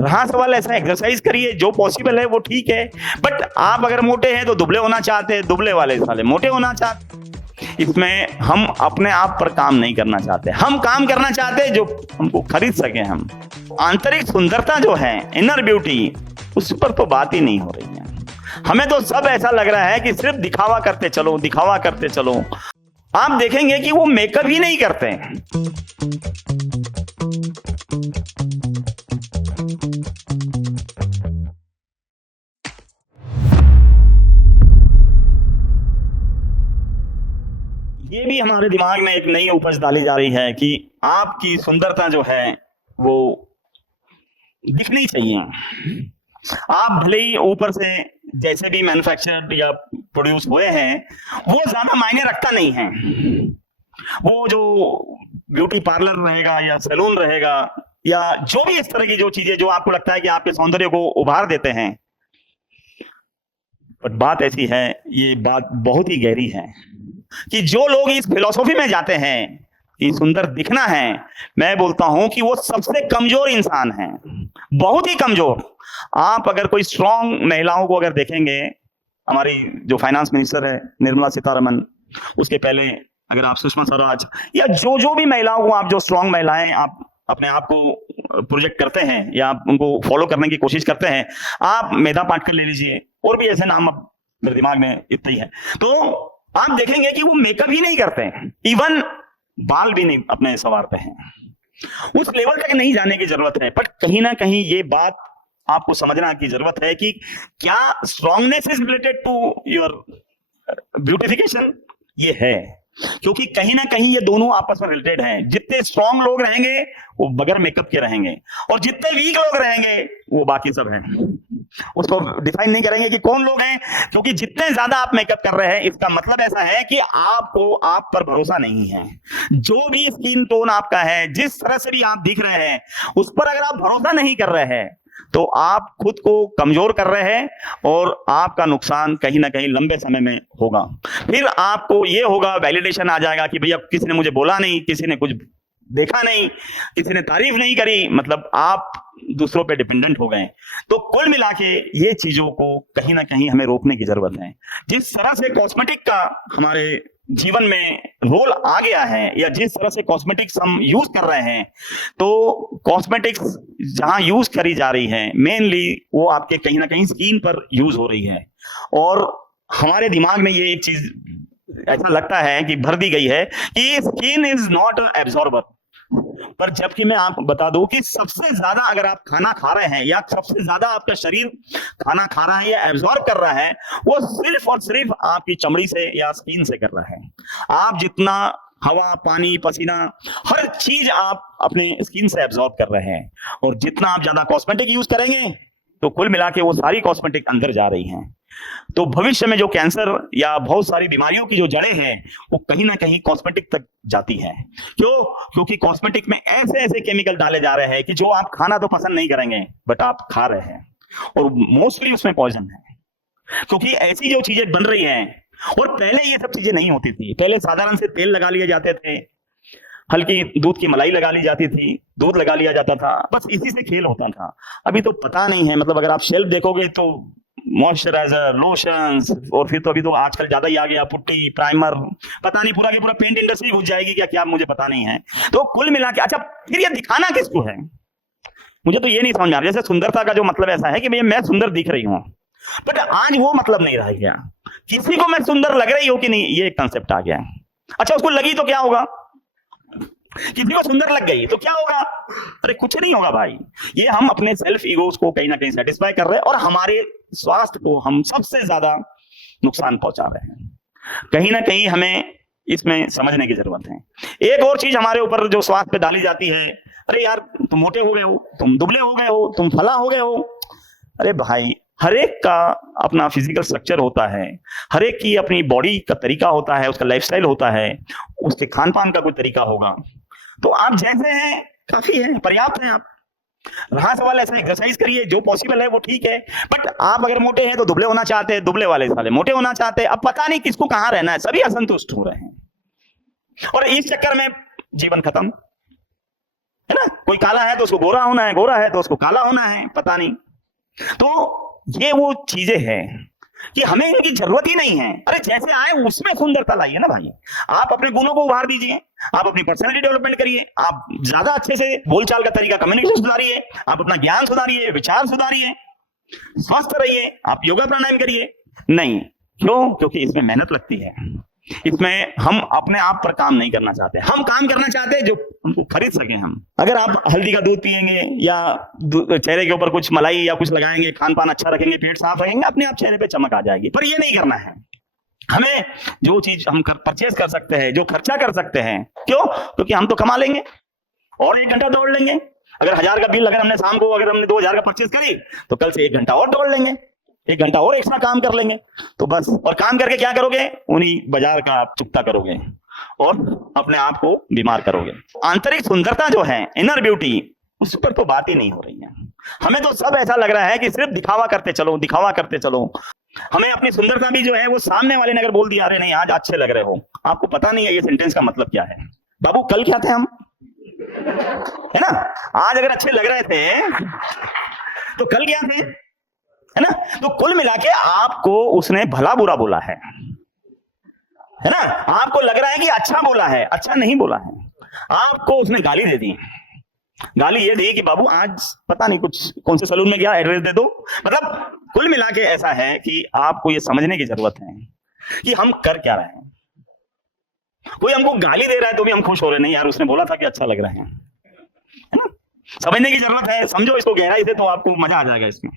रहा सवाल ऐसा, एक्सरसाइज करिए जो पॉसिबल है वो ठीक है, बट आप अगर मोटे हैं तो दुबले होना चाहते हैं, दुबले वाले साले मोटे होना चाहते हैं। इसमें हम अपने आप पर काम नहीं करना चाहते, हम काम करना चाहते हैं जो हमको खरीद सके। हम आंतरिक सुंदरता जो है, इनर ब्यूटी, उस पर तो बात ही नहीं हो रही है। हमें तो सब ऐसा लग रहा है कि सिर्फ दिखावा करते चलो, दिखावा करते चलो। आप देखेंगे कि वो मेकअप ही नहीं करते। ये भी हमारे दिमाग में एक नई उपज डाली जा रही है कि आपकी सुंदरता जो है वो दिखनी चाहिए। आप भले ही ऊपर से जैसे भी मैन्युफैक्चर्ड या प्रोड्यूस हुए हैं वो ज्यादा मायने रखता नहीं है। वो जो ब्यूटी पार्लर रहेगा या सैलून रहेगा या जो भी इस तरह की जो चीजें जो आपको लगता है कि आपके सौंदर्य को उभार देते हैं, बट बात ऐसी है, ये बात बहुत ही गहरी है कि जो लोग इस फिलॉसफी में जाते हैं कि सुंदर दिखना है, मैं बोलता हूं कि वो सबसे कमजोर इंसान है, बहुत ही कमजोर। आप अगर कोई स्ट्रांग महिलाओं को अगर देखेंगे, हमारी जो फाइनेंस मिनिस्टर है निर्मला सीतारमण, उसके पहले अगर आप सुषमा स्वराज या जो भी महिलाओं को आप जो स्ट्रांग महिलाएं आप अपने आप को प्रोजेक्ट करते हैं या आप उनको फॉलो करने की कोशिश करते हैं, आप मेधा पाटकर ले लीजिए, और भी ऐसे नाम अब मेरे दिमाग में इतना ही है, तो आप देखेंगे कि वो मेकअप ही नहीं करते हैं, इवन बाल भी नहीं अपने संवारते हैं। उस लेवल तक नहीं जाने की जरूरत है, बट कहीं ना कहीं ये बात आपको समझना की जरूरत है कि क्या strongness is related to your beautification. ये है, क्योंकि कहीं ना कहीं ये दोनों आपस में रिलेटेड हैं। जितने स्ट्रांग लोग रहेंगे वो बगैर मेकअप के रहेंगे, और जितने वीक लोग रहेंगे वो बाकी सब हैं। उसको डिफाइन नहीं करेंगे कि कौन लोग हैं, क्योंकि जितने ज्यादा आप मेकअप कर रहे हैं इसका मतलब ऐसा है कि आपको आप पर भरोसा नहीं है। जो भी स्किन टोन आपका है, जिस तरह से भी आप दिख रहे हैं, उस पर अगर आप भरोसा नहीं कर रहे हैं तो आप खुद को कमजोर कर रहे हैं, और आपका नुकसान कहीं ना कहीं लंबे समय में होगा। फिर आपको ये होगा, वैलिडेशन आ जाएगा कि भैया किसी ने मुझे बोला नहीं, किसी ने कुछ देखा नहीं, किसी ने तारीफ नहीं करी, मतलब आप दूसरों पे डिपेंडेंट हो गए। तो कुल मिला के ये चीजों को कहीं ना कहीं हमें रोकने की जरूरत है। जिस तरह से कॉस्मेटिक का हमारे जीवन में रोल आ गया है, या जिस तरह से कॉस्मेटिक्स हम यूज कर रहे हैं, तो कॉस्मेटिक्स जहां यूज करी जा रही है मेनली वो आपके कहीं ना कहीं स्किन पर यूज हो रही है, और हमारे दिमाग में ये एक चीज ऐसा लगता है कि भर दी गई है कि स्किन इज नॉट एब्जॉर्बर। पर जबकि मैं आपको बता दूं कि सबसे ज्यादा अगर आप खाना खा रहे हैं या सबसे ज्यादा आपका शरीर खाना खा रहा है या एब्जॉर्ब कर रहा है, वो सिर्फ और सिर्फ आपकी चमड़ी से या स्किन से कर रहा है। आप जितना हवा, पानी, पसीना, हर चीज आप अपने स्किन से एब्जॉर्ब कर रहे हैं, और जितना आप ज्यादा कॉस्मेटिक यूज करेंगे तो कुल मिला के वो सारी कॉस्मेटिक अंदर जा रही हैं। तो भविष्य में जो कैंसर या बहुत सारी बीमारियों की जो जड़ें हैं वो कहीं ना कहीं कॉस्मेटिक तक जाती है। क्यों? क्योंकि कॉस्मेटिक में ऐसे ऐसे केमिकल डाले जा रहे हैं कि जो आप खाना तो पसंद नहीं करेंगे, बट आप खा रहे हैं, और मोस्टली उसमें पॉइजन है। क्योंकि ऐसी जो चीजें बन रही हैं, और पहले ये सब चीजें नहीं होती थी। पहले साधारण से तेल लगा लिए जाते थे, हल्की दूध की मलाई लगा ली जाती थी, दूध लगा लिया जाता था, बस इसी से खेल होता था। अभी तो पता नहीं है, मतलब अगर आप शेल्फ देखोगे तो मॉइस्चराइजर, लोशंस, और फिर तो अभी तो आजकल ज्यादा ही आ गया पुट्टी, प्राइमर, पता नहीं पूरा की पूरा पेंट इंडस्ट्री घुस जाएगी क्या, क्या मुझे पता नहीं है। तो कुल मिला के अच्छा, फिर ये दिखाना किसको है, मुझे तो ये नहीं समझ आ रहा। जैसे सुंदरता का जो मतलब ऐसा है कि भैया मैं सुंदर दिख रही हूँ, बट आज वो मतलब नहीं रह गया। किसी को मैं सुंदर लग रही हो कि नहीं, ये एक कंसेप्ट आ गया। अच्छा, उसको लगी तो क्या होगा, किसी को सुंदर लग गई तो क्या होगा, अरे कुछ नहीं होगा भाई। ये हम अपने सेल्फ ईगोस को कहीं ना कहीं सेटिस्फाई कर रहे हैं, और हमारे स्वास्थ्य को हम सबसे ज्यादा नुकसान पहुंचा रहे हैं। कहीं ना कहीं हमें इसमें समझने की जरूरत है। एक और चीज हमारे ऊपर जो स्वास्थ्य पे डाली जाती है, अरे यार तुम मोटे हो गए हो, तुम दुबले हो गए हो, तुम फला हो गए हो। अरे भाई, हर एक का अपना फिजिकल स्ट्रक्चर होता है, हर एक की अपनी बॉडी का तरीका होता है, उसका लाइफस्टाइल होता है, उसके खान पान का कोई तरीका होगा। तो आप जैसे हैं काफी है, पर्याप्त हैं आप। रहा सवाल ऐसा, एक्सरसाइज करिए जो पॉसिबल है वो ठीक है, बट आप अगर मोटे हैं तो दुबले होना चाहते हैं, दुबले वाले साले मोटे होना चाहते हैं। अब पता नहीं किसको कहां रहना है, सभी असंतुष्ट हो रहे हैं, और इस चक्कर में जीवन खत्म। है ना? कोई काला है तो उसको गोरा होना है, गोरा है तो उसको काला होना है, पता नहीं। तो ये वो चीजें हैं कि हमें इनकी जरूरत ही नहीं है। अरे जैसे आए उसमें सुंदरता लाइए ना भाई। आप अपने गुणों को उभार दीजिए, आप अपनी पर्सनैलिटी डेवलपमेंट करिए, आप ज्यादा अच्छे से बोलचाल का तरीका, कम्युनिकेशन सुधारिए, आप अपना ज्ञान सुधारिए, विचार सुधारिए, स्वस्थ रहिए, आप योगा प्राणायाम करिए। नहीं, क्यों? क्योंकि इसमें मेहनत लगती है, इसमें हम अपने आप पर काम नहीं करना चाहते, हम काम करना चाहते हैं जो हमको खरीद सके हम। अगर आप हल्दी का दूध पिएंगे या चेहरे के ऊपर कुछ मलाई या कुछ लगाएंगे, खान पान अच्छा रखेंगे, पेट साफ रखेंगे, अपने आप चेहरे पे चमक आ जाएगी। पर ये नहीं करना है हमें। जो चीज हम परचेज कर सकते हैं, जो खर्चा कर सकते हैं, क्यों? क्योंकि हम तो कमा लेंगे और 1 घंटा दौड़ लेंगे। अगर 1000 का बिल, अगर हमने शाम को अगर हमने 2000 का परचेज करी तो कल से 1 घंटा और दौड़ लेंगे, 1 घंटा और एक्स्ट्रा काम कर लेंगे। तो बस, और काम करके क्या करोगे? उन्हीं बाजार का आप चुकता करोगे और अपने आप को बीमार करोगे। आंतरिक सुंदरता जो है, इनर ब्यूटी, उस पर तो बात ही नहीं हो रही है। हमें तो सब ऐसा लग रहा है कि सिर्फ दिखावा करते चलो, दिखावा करते चलो। हमें अपनी सुंदरता भी जो है वो सामने वाले ने अगर बोल दिया, अरे नहीं आज अच्छे लग रहे हो, आपको पता नहीं है ये सेंटेंस का मतलब क्या है। बाबू कल क्या थे हम, है ना? आज अगर अच्छे लग रहे थे तो कल क्या थे, है ना? तो कुल मिला के आपको उसने भला बुरा बोला है ना? आपको लग रहा है कि अच्छा बोला है, अच्छा नहीं बोला है। आपको उसने गाली दे दी। गाली ये दी कि बाबू आज पता नहीं कुछ कौन से सलून में गया, एड्रेस दे दो। मतलब कुल मिला के ऐसा है कि आपको ये समझने की जरूरत है कि हम कर क्या रहे हैं। कोई हमको गाली दे रहा है तो भी हम खुश हो रहे, नहीं यार उसने बोला था कि अच्छा लग रहा है ना? समझने की जरूरत है, समझो इसको गहराई से तो आपको मजा आ जाएगा इसमें।